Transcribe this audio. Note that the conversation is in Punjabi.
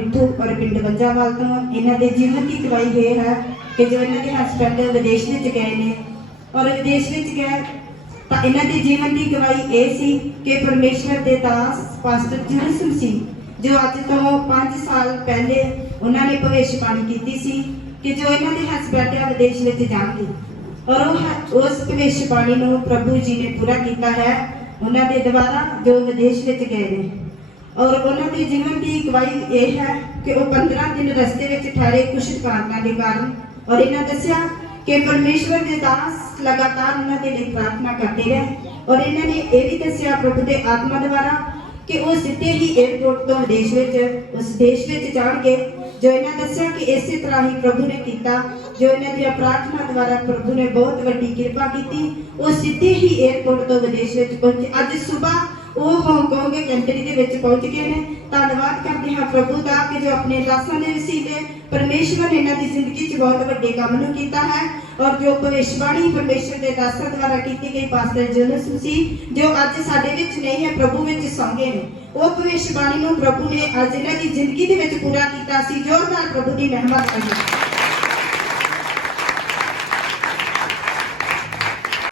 ਮਿੱਠੂ ਔਰ ਪਿੰਡ ਬੱਜਾਵਾਲ ਤੋਂ। ਇਹਨਾਂ ਦੇ ਜੀਵਨ ਦੀ ਗਵਾਹੀ ਇਹ ਹੈ ਕਿ ਜੋ ਇਹਨਾਂ ਦੇ ਹਸਬੰਡ ਵਿਦੇਸ਼ ਵਿੱਚ ਗਏ ਨੇ। ਔਰ ਵਿਦੇਸ਼ ਵਿੱਚ ਗਏ, ਤਾਂ ਇਹਨਾਂ ਦੇ ਜੀਵਨ ਦੀ ਗਵਾਹੀ ਇਹ ਸੀ ਕਿ ਪਰਮੇਸ਼ਵਰ ਦੇ ਦਾਸ ਪਾਸਟਰ ਜੂਸਮ ਸੀ, ਜੋ ਅੱਜ ਤੋਂ 5 ਸਾਲ ਪਹਿਲੇ ਉਹਨਾਂ ਨੇ ਭਵਿੱਖਬਾਣੀ ਕੀਤੀ ਸੀ ਕਿ ਜੋ ਇਹਨਾਂ ਦੇ ਹਸਬੰਡ ਆ ਵਿਦੇਸ਼ ਵਿੱਚ ਜਾਣਗੇ ਔਰ ਉਹ ਹ- ਉਸ ਭਵਿੱਖਬਾਣੀ ਨੂੰ ਪ੍ਰਭੂ ਜੀ ਨੇ ਪੂਰਾ ਕੀਤਾ ਹੈ। ਉਹਨਾਂ ਦੇ ਦੁਆਰਾ ਜੋ ਵਿਦੇਸ਼ ਵਿੱਚ ਗਏ ਨੇ। ਔਰ ਉਹਨਾਂ ਦੇ ਜੀਵਨ ਦੀ ਗਵਾਹੀ ਇਹ ਹੈ ਕਿ ਉਹ 15 ਦਿਨ ਰਸਤੇ ਵਿੱਚ ਠਹਿਰੇ ਕੁਝ ਪ੍ਰਾਰਥਨਾ ਦੇ ਕਾਰਨ। ਔਰ ਇਹਨਾਂ ਦੱਸਿਆ ਕਿ ਪਰਮੇਸ਼ਵਰ ਦੇ ਦਾਸ ਲਗਾਤਾਰ ਉਹਨਾਂ ਦੇ ਲਈ ਪ੍ਰਾਰਥਨਾ ਕਰਦੇ ਰਹੇ। ਔਰ ਇਹਨਾਂ ਨੇ ਇਹ ਵੀ ਦੱਸਿਆ ਪ੍ਰਭੂ ਦੇ ਆਤਮਾ ਦੁਆਰਾ ਕਿ ਉਹ ਸਿੱਧੇ ਹੀ 에어ਪੋਰਟ ਤੋਂ ਦੇਸ਼ ਵਿੱਚ, ਉਸ ਦੇਸ਼ ਵਿੱਚ ਜਾਣਗੇ। ਜੋ ਇਹਨਾਂ ਦੱਸਿਆ ਕਿ ਇਸੇ ਤਰ੍ਹਾਂ ਹੀ ਪ੍ਰਭੂ ਨੇ ਕੀਤਾ, ਜੋ ਇਹਨਾਂ ਦੀ ਪ੍ਰਾਰਥਨਾ ਦੁਆਰਾ ਪ੍ਰਭੂ ਨੇ ਬਹੁਤ ਵੱਡੀ ਕਿਰਪਾ ਕੀਤੀ। ਉਹ ਸਿੱਧੇ ਹੀ 에어ਪੋਰਟ ਤੋਂ ਵਿਦੇਸ਼ ਵਿੱਚ ਪਹੁੰਚੇ। ਅੱਜ ਸਵੇਰ ਉਹ ਹਾਂਗਕਾਂਗ ਕੰਟਰੀ ਦੇ ਵਿੱਚ ਪਹੁੰਚ ਗਏ ਨੇ। ਧੰਨਵਾਦ ਕਰਦੇ ਹਾਂ ਪ੍ਰਭੂ ਦਾ ਕਿ ਜੋ ਆਪਣੇ ਦਾਸਾਂ ਦੇ ਵਸੀਲੇ ਪਰਮੇਸ਼ਵਰ ਨੇ ਇਹਨਾਂ ਦੀ ਜ਼ਿੰਦਗੀ 'ਚ ਬਹੁਤ ਵੱਡੇ ਕੰਮ ਨੂੰ ਕੀਤਾ ਹੈ। ਔਰ ਜੋ ਭਵਿੱਖਬਾਣੀ ਪਰਮੇਸ਼ਵਰ ਦੇ ਦਾਸਾਂ ਦੁਆਰਾ ਕੀਤੀ ਗਈ ਪਾਸਟਰ ਜਨਸ ਸੀ, ਜੋ ਅੱਜ ਸਾਡੇ ਵਿੱਚ ਨਹੀਂ ਹੈ, ਪ੍ਰਭੂ ਵਿੱਚ ਸੰਗੇ ਨੇ। ਉਹ ਭਵਿੱਖਬਾਣੀ ਨੂੰ ਪ੍ਰਭੂ ਨੇ ਅੱਜ ਇਹਨਾਂ ਦੀ ਜ਼ਿੰਦਗੀ ਦੇ ਵਿੱਚ ਪੂਰਾ ਕੀਤਾ ਸੀ। ਜੋਰਦਾਰ ਪ੍ਰਭੂ ਦੀ ਮਹਿਮਾ ਕਰੀਏ